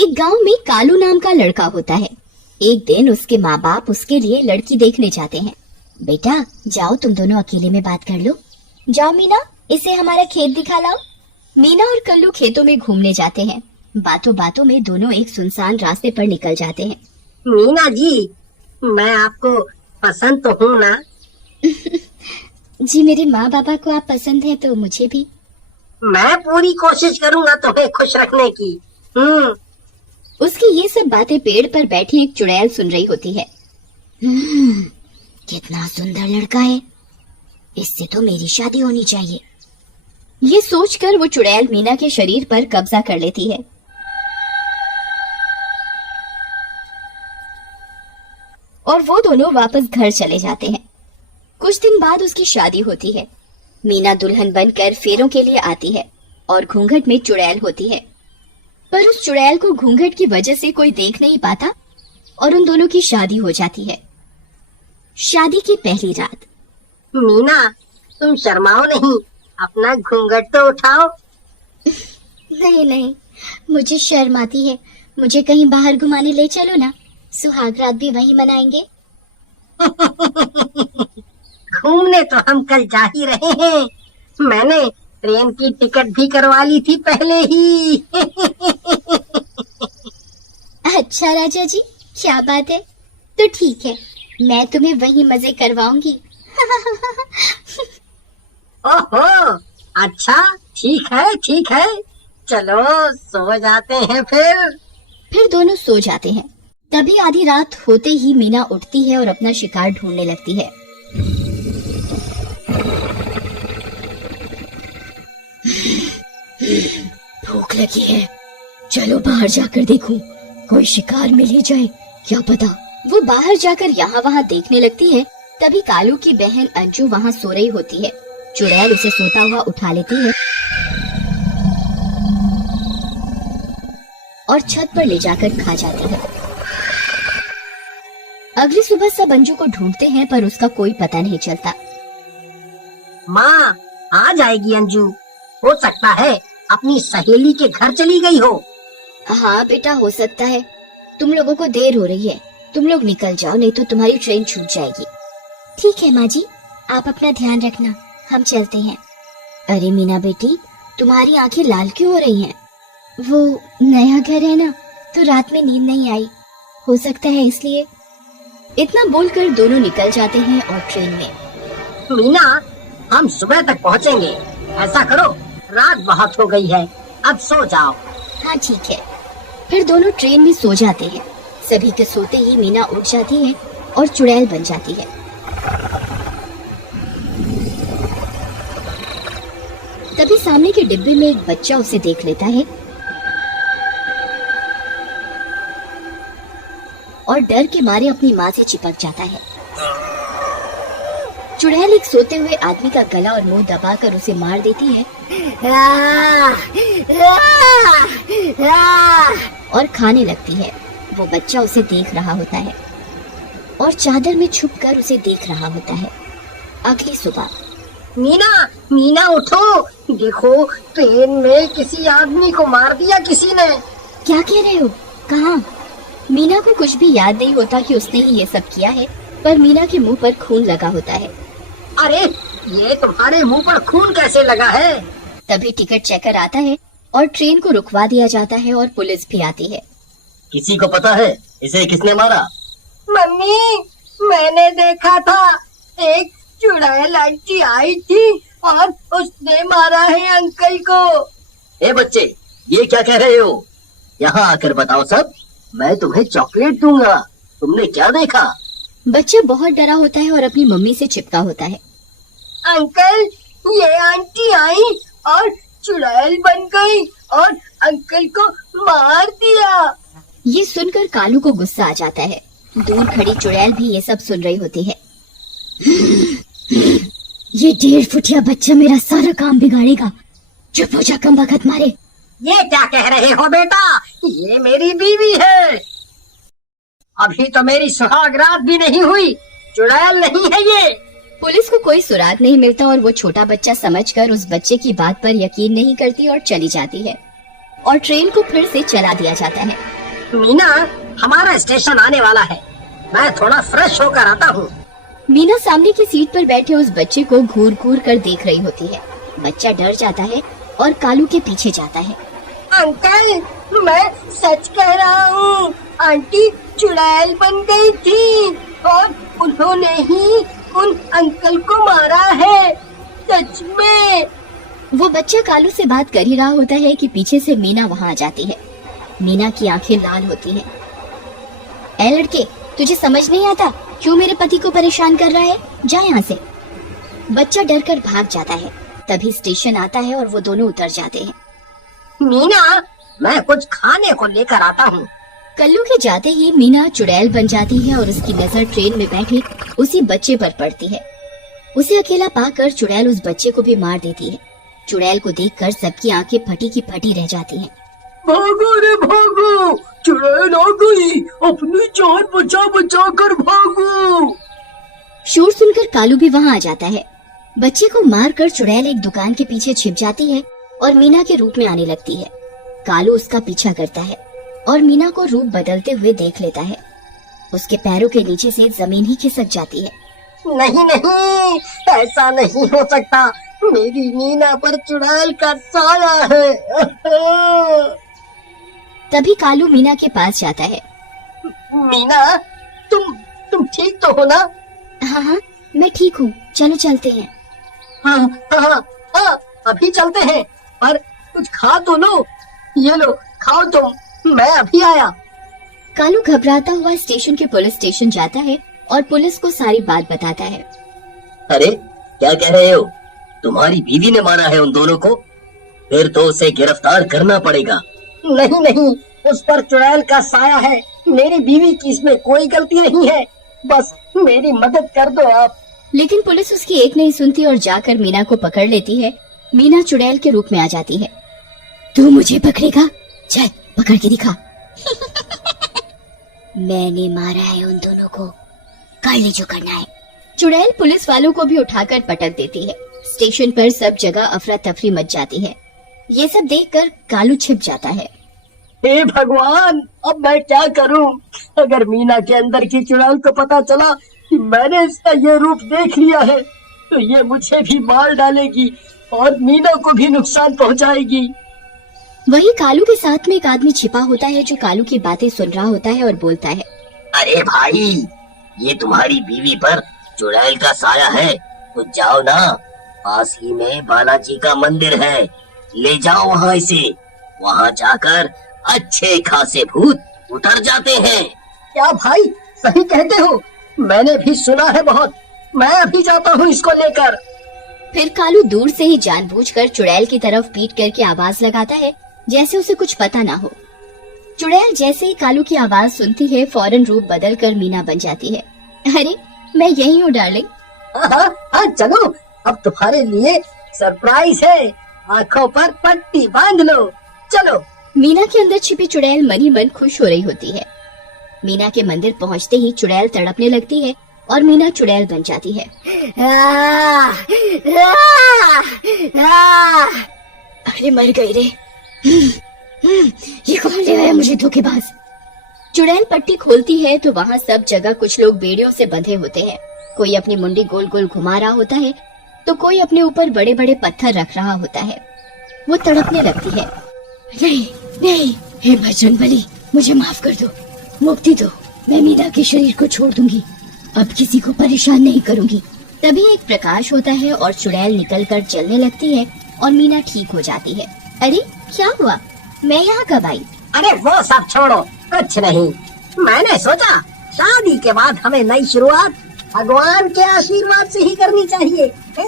एक गांव में कालू नाम का लड़का होता है। एक दिन उसके माँ बाप उसके लिए लड़की देखने जाते हैं। बेटा जाओ, तुम दोनों अकेले में बात कर लो। जाओ मीना, इसे हमारा खेत दिखा लाओ। मीना और कल्लू खेतों में घूमने जाते हैं। बातों बातों में दोनों एक सुनसान रास्ते पर निकल जाते हैं। मीना जी, मैं आपको पसंद तो हूँ ना? जी मेरे माँ बाबा को आप पसंद है तो मुझे भी। मैं पूरी कोशिश करूँगा तुम्हें खुश रखने की। उसकी ये सब बातें पेड़ पर बैठी एक चुड़ैल सुन रही होती है। कितना सुंदर लड़का है, इससे तो मेरी शादी होनी चाहिए। ये सोचकर वो चुड़ैल मीना के शरीर पर कब्जा कर लेती है। और वो दोनों वापस घर चले जाते हैं। कुछ दिन बाद उसकी शादी होती है। मीना दुल्हन बनकर फेरों के लिए आती है और घूंघट में चुड़ैल होती है। पर उस चुड़ैल को घूंघट की वजह से कोई देख नहीं पाता और उन दोनों की शादी हो जाती है। शादी की पहली रात। मीना, तुम शर्माओ नहीं, अपना घूंघट तो उठाओ। नहीं नहीं, मुझे शर्म आती है। मुझे कहीं बाहर घुमाने ले चलो ना, सुहाग रात भी वहीं मनाएंगे। घूमने तो हम कल जा ही रहे हैं। मैंने ट्रेन की टिकट भी करवा ली थी पहले ही। अच्छा राजा जी, क्या बात है। तो ठीक है, मैं तुम्हें वहीं मजे करवाऊंगी। ओहो, अच्छा, ठीक है, चलो सो जाते हैं फिर दोनों सो जाते हैं। तभी आधी रात होते ही मीना उठती है और अपना शिकार ढूंढने लगती है। भूख लगी है, चलो बाहर जाकर देखूं, कोई शिकार मिल ही जाए, क्या पता। वो बाहर जाकर यहाँ वहाँ देखने लगती है। तभी कालू की बहन अंजू वहाँ सो रही होती है। चुड़ैल उसे सोता हुआ उठा लेती है और छत पर ले जाकर खा जाती है। अगली सुबह सब अंजू को ढूंढते हैं पर उसका कोई पता नहीं चलता। माँ, आ जाएगी अंजू, हो सकता है अपनी सहेली के घर चली गई हो। हाँ बेटा, हो सकता है। तुम लोगों को देर हो रही है, तुम लोग निकल जाओ, नहीं तो तुम्हारी ट्रेन छूट जाएगी। ठीक है माँ जी, आप अपना ध्यान रखना, हम चलते हैं। अरे मीना बेटी, तुम्हारी आंखें लाल क्यों हो रही हैं? वो नया घर है ना, तो रात में नींद नहीं आई, हो सकता है इसलिए। इतना बोलकर दोनों निकल जाते हैं और ट्रेन में। मीना, हम सुबह तक पहुँचेंगे। ऐसा करो, रात बहुत हो गई है, अब सो जाओ। हाँ ठीक है। फिर दोनों ट्रेन में सो जाते हैं। सभी के सोते ही मीना उठ जाती है और चुड़ैल बन जाती है। तभी सामने के डिब्बे में एक बच्चा उसे देख लेता है और डर के मारे अपनी माँ से चिपक जाता है। चुड़ैल एक सोते हुए आदमी का गला और मुंह दबाकर उसे मार देती है और खाने लगती है। वो बच्चा उसे देख रहा होता है और चादर में छुपकर उसे देख रहा होता है। अगली सुबह। मीना उठो, देखो ट्रेन में किसी आदमी को मार दिया किसी ने। क्या कह रहे हो, कहाँ? मीना को कुछ भी याद नहीं होता कि उसने ही ये सब किया है, पर मीना के मुंह पर खून लगा होता है। अरे, ये तुम्हारे मुंह पर खून कैसे लगा है? तभी टिकट चेकर आता है और ट्रेन को रुकवा दिया जाता है और पुलिस भी आती है। किसी को पता है इसे किसने मारा? मम्मी, मैंने देखा था, एक चुड़ैल आंटी आई थी और उसने मारा है अंकल को। ए बच्चे, ये क्या कह रहे हो? यहाँ आकर बताओ सब, मैं तुम्हें चॉकलेट दूंगा। तुमने क्या देखा? बच्चा बहुत डरा होता है और अपनी मम्मी से चिपका होता है। अंकल, ये आंटी आई और चुड़ैल बन गई और अंकल को मार दिया। ये सुनकर कालू को गुस्सा आ जाता है। दूर खड़ी चुड़ैल भी ये सब सुन रही होती है। ये 1.5 फुटिया बच्चा मेरा सारा काम बिगाड़ेगा। चुप हो जा कमबख्त मारे। ये क्या कह रहे हो बेटा? ये मेरी बीवी है। अभी तो मेरी सुहाग रात भी नहीं हुई, चुड़ैल नहीं है ये। पुलिस को कोई सुराग नहीं मिलता और वो छोटा बच्चा समझकर उस बच्चे की बात पर यकीन नहीं करती और चली जाती है। और ट्रेन को फिर से चला दिया जाता है। मीना, हमारा स्टेशन आने वाला है, मैं थोड़ा फ्रेश होकर आता हूँ। मीना सामने की सीट पर बैठे उस बच्चे को घूर घूर कर देख रही होती है। बच्चा डर जाता है और कालू के पीछे जाता है। अंकल, मैं सच कह रहा हूँ, आंटी चुड़ैल बन गई थी और उन्होंने ही उन अंकल को मारा है, सच में। वो बच्चा कालू से बात कर ही रहा होता है कि पीछे से मीना वहाँ आ जाती है। मीना की आंखें लाल होती हैं। ए लड़के, तुझे समझ नहीं आता क्यों मेरे पति को परेशान कर रहा है? जा यहाँ से। बच्चा डर कर भाग जाता है। तभी स्टेशन आता है और वो दोनों उतर जाते हैं। मीना, मैं कुछ खाने को लेकर आता हूँ। कल्लू के जाते ही मीना चुड़ैल बन जाती है और उसकी नजर ट्रेन में बैठे उसी बच्चे पर पड़ती है। उसे अकेला पाकर चुड़ैल उस बच्चे को भी मार देती है। चुड़ैल को देखकर सबकी आंखें फटी की फटी रह जाती हैं। भागो रे भागो, चुड़ैल आ गई, अपनी जान बचा बचा कर भागो। शोर सुनकर कालू भी वहाँ आ जाता है। बच्चे को मारकर चुड़ैल एक दुकान के पीछे छिप जाती है और मीना के रूप में आने लगती है। कालू उसका पीछा करता है और मीना को रूप बदलते हुए देख लेता है। उसके पैरों के नीचे से जमीन ही खिसक जाती है। नहीं नहीं, ऐसा नहीं हो सकता, मेरी मीना पर चुड़ैल का साया है। तभी कालू मीना के पास जाता है। मीना, तुम ठीक तो हो ना? हाँ हाँ, मैं ठीक हूँ, चलो चलते हैं। हाँ हाँ हाँ, अभी चलते हैं, पर कुछ खा तो लो। ये लो, खाओ तुम, मैं अभी आया। कालू घबराता हुआ स्टेशन के पुलिस स्टेशन जाता है और पुलिस को सारी बात बताता है। अरे क्या कह रहे हो? तुम्हारी बीवी ने मारा है उन दोनों को? फिर तो उसे गिरफ्तार करना पड़ेगा। नहीं नहीं, उस पर चुड़ैल का साया है, मेरी बीवी की इसमें कोई गलती नहीं है, बस मेरी मदद कर दो आप। लेकिन पुलिस उसकी एक नहीं सुनती और जाकर मीना को पकड़ लेती है। मीना चुड़ैल के रूप में आ जाती है। तू मुझे पकड़ेगा? चल पकड़ के दिखा। मैंने मारा है उन दोनों को, कर ले जो करना है। चुड़ैल पुलिस वालों को भी उठाकर पटक देती है। स्टेशन पर सब जगह अफरा तफरी मच जाती है। ये सब देखकर कालू छिप जाता है। हे भगवान, अब मैं क्या करूं? अगर मीना के अंदर की चुड़ैल को पता चला कि मैंने इसका ये रूप देख लिया है, तो ये मुझे भी मार डालेगी और मीना को भी नुकसान पहुंचाएगी। वही कालू के साथ में एक आदमी छिपा होता है जो कालू की बातें सुन रहा होता है और बोलता है। अरे भाई, ये तुम्हारी बीवी पर चुड़ैल का साया है, तो जाओ ना, पास ही में बालाजी का मंदिर है, ले जाओ वहाँ इसे। वहाँ जाकर अच्छे खासे भूत उतर जाते हैं। क्या भाई, सही कहते हो, मैंने भी सुना है बहुत। मैं अभी जाता हूँ इसको लेकर। फिर कालू दूर से ही जानबूझकर चुड़ैल की तरफ पीट करके आवाज लगाता है, जैसे उसे कुछ पता ना हो। चुड़ैल जैसे ही कालू की आवाज सुनती है, फौरन रूप बदलकर मीना बन जाती है। अरे मैं यही हूँ डार्लिंग। हाँ, चलो, अब तुम्हारे लिए सरप्राइज है, आँखों पर पट्टी बांध लो, चलो। मीना के अंदर छिपी चुड़ैल मन ही मन खुश हो रही होती है। मीना के मंदिर पहुँचते ही चुड़ैल तड़पने लगती है और मीना चुड़ैल बन जाती है। अरे मर गई रे। ये कौन ले आया मुझे धोखेबाज। चुड़ैल पट्टी खोलती है तो वहाँ सब जगह कुछ लोग बेड़ियों से बंधे होते हैं। कोई अपनी मुंडी गोल गोल घुमा रहा होता है तो कोई अपने ऊपर बड़े बड़े पत्थर रख रहा होता है। वो तड़पने लगती है। नहीं नहीं, हे बजरंगबली, मुझे माफ कर दो, मुक्ति दो, मैं मीना के शरीर को छोड़ दूंगी, अब किसी को परेशान नहीं करूंगी। तभी एक प्रकाश होता है और चुड़ैल निकलकर चलने लगती है और मीना ठीक हो जाती है। अरे क्या हुआ, मैं यहाँ कब आई? अरे वो सब छोड़ो, कुछ नहीं। मैंने सोचा शादी के बाद हमें नई शुरुआत भगवान के आशीर्वाद से ही करनी चाहिए, है?